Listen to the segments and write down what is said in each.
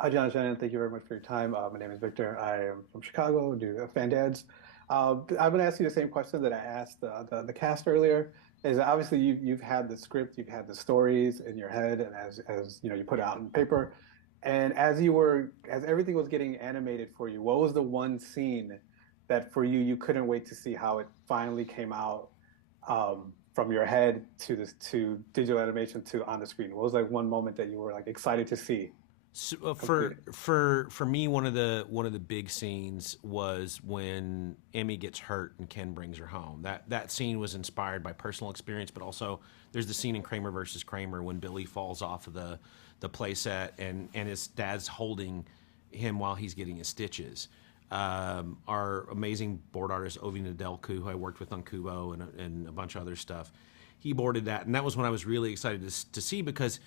Hi, John Shannon. Thank you very much for your time. My name is Victor. I am from Chicago, do Fandads. I'm going to ask you the same question that I asked the cast earlier. Is obviously you've had the script, you've had the stories in your head, and as you know, you put it out on paper. And as everything was getting animated for you, what was the one scene that for you couldn't wait to see how it finally came out from your head to digital animation to on the screen? What was like one moment that you were like excited to see? So, Completed. for me, one of the big scenes was when Emmy gets hurt and Ken brings her home. That scene was inspired by personal experience, but also there's the scene in Kramer versus Kramer when Billy falls off of the playset and his dad's holding him while he's getting his stitches. Our amazing board artist Ovi Nadelku, who I worked with on Kubo and a bunch of other stuff, he boarded that, and that was when I was really excited to see because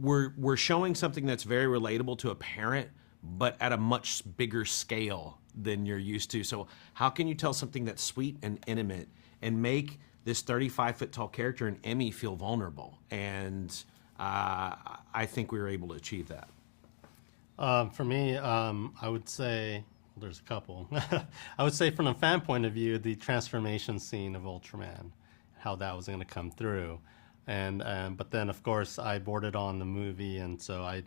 we're showing something that's very relatable to a parent, but at a much bigger scale than you're used to. So how can you tell something that's sweet and intimate and make this 35-foot tall character in Emmy feel vulnerable? And I think we were able to achieve that. For me, I would say well, there's a couple. I would say from a fan point of view, the transformation scene of Ultraman, how that was going to come through, and but then of course I boarded on the movie, and so I'd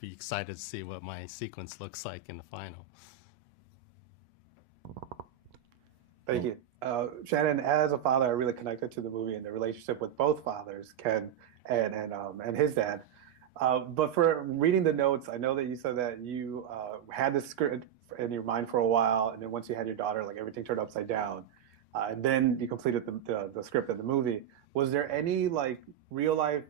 be excited to see what my sequence looks like in the final. Thank you. Shannon, as a father, I really connected to the movie and the relationship with both fathers, Ken and his dad. But for reading the notes, I know that you said that you had this script in your mind for a while, and then once you had your daughter, like everything turned upside down, and then you completed the script of the movie. Was there any like real life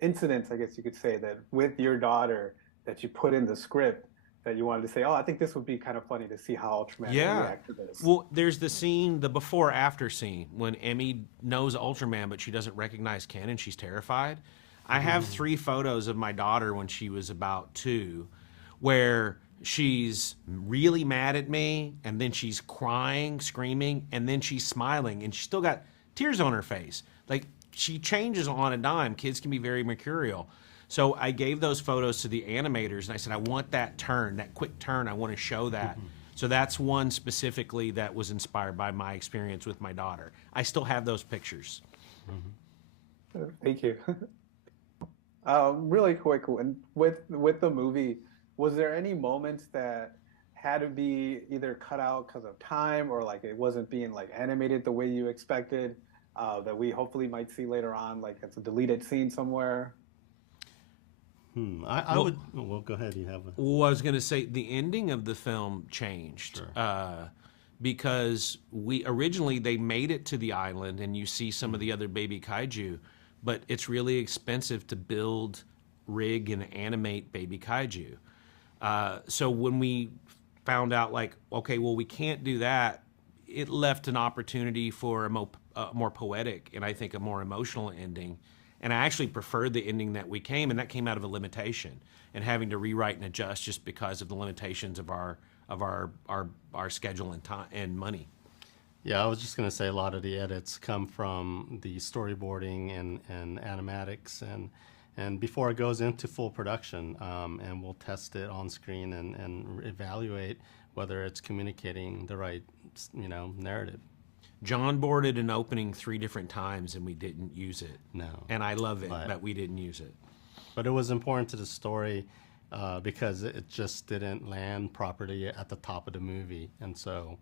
incidents, I guess you could say, that with your daughter that you put in the script that you wanted to say, oh, I think this would be kind of funny to see how Ultraman would Yeah. react to this? Well, there's the scene, the before after scene, when Emmy knows Ultraman, but she doesn't recognize Ken and she's terrified. I have three photos of my daughter when she was about 2, where she's really mad at me, and then she's crying, screaming, and then she's smiling, and she's still got tears on her face. Like, she changes on a dime. Kids can be very mercurial. So I gave those photos to the animators, and I said, I want that turn, that quick turn. I want to show that. So that's one specifically that was inspired by my experience with my daughter. I still have those pictures. Thank you. Really quick, with the movie, was there any moments that had to be either cut out because of time or like it wasn't being like animated the way you expected, that we hopefully might see later on, like it's a deleted scene somewhere? I Well, would well go ahead. You have a Well, I was going to say the ending of the film changed sure. because we originally they made it to the island, and you see some of the other baby kaiju, but it's really expensive to build, rig, and animate baby kaiju. So when we found out, like, okay, well, we can't do that, it left an opportunity for more poetic and I think a more emotional ending. And I actually preferred the ending that we came, and that came out of a limitation and having to rewrite and adjust just because of the limitations of our schedule and time and money. Yeah, I was just going to say a lot of the edits come from the storyboarding and animatics and before it goes into full production, and we'll test it on screen and evaluate whether it's communicating the right, narrative. John boarded an opening 3 different times and we didn't use it. No, And I love it but that we didn't use it. but it was important to the story because it just didn't land properly at the top of the movie, and so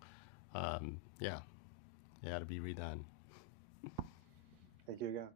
yeah, it had to be redone. Thank you again.